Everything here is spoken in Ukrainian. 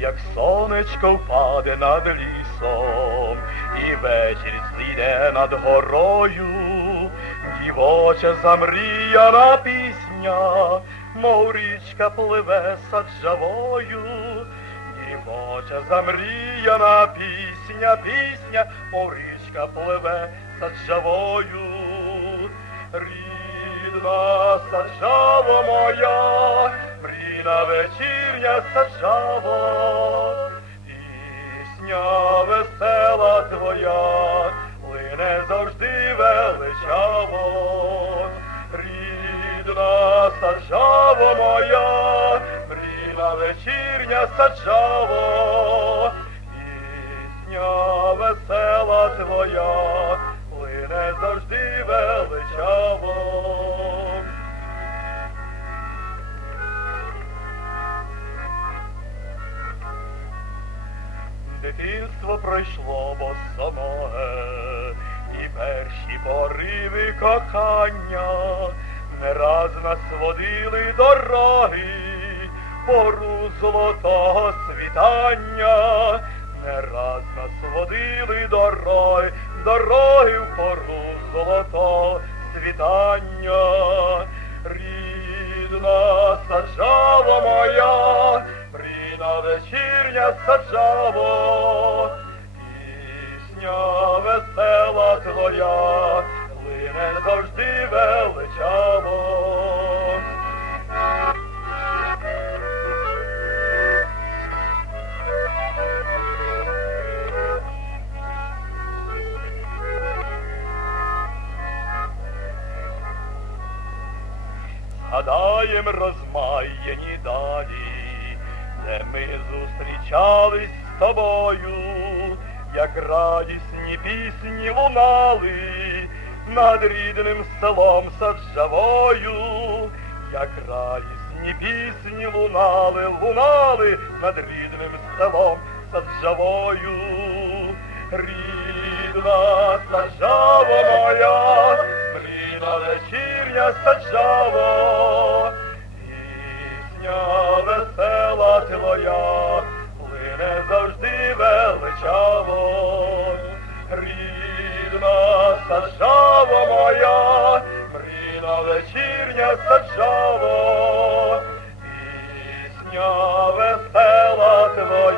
як сонечко впаде над лісом, і вечір зійде над горою, дівоча замріяна пісня, мов річка пливе саджавою, дівоча замріяна пісня, пісня, мов річка пливе саджавою, рідна саджава моя. Пріна вечірня саджава, пісня весела твоя, лине завжди величаво, рідна саджаво моя, Пріна вечірня саджаво, пісня весела твоя, лине завжди величаво. Дитинство пройшло бо самое, і перші пориви кохання не раз нас водили дороги, пору золотого світання, не раз нас водили дороги, дороги в пору золотого світання, рідна сажава моя вечірня саджаво, пісня весела твоя, плине завжди величаво. Гадаєм розмаєні далі де ми зустрічались з тобою, як радісні пісні лунали над рідним селом Саджавою, як радісні пісні лунали, лунали над рідним селом Саджавою, рідна саджава моя, рідна вечірня саджава, пісня весела вода твоя, плине завжди величаво, рідна саджава моя, мріна вечірня саджава, пісня весела твоя.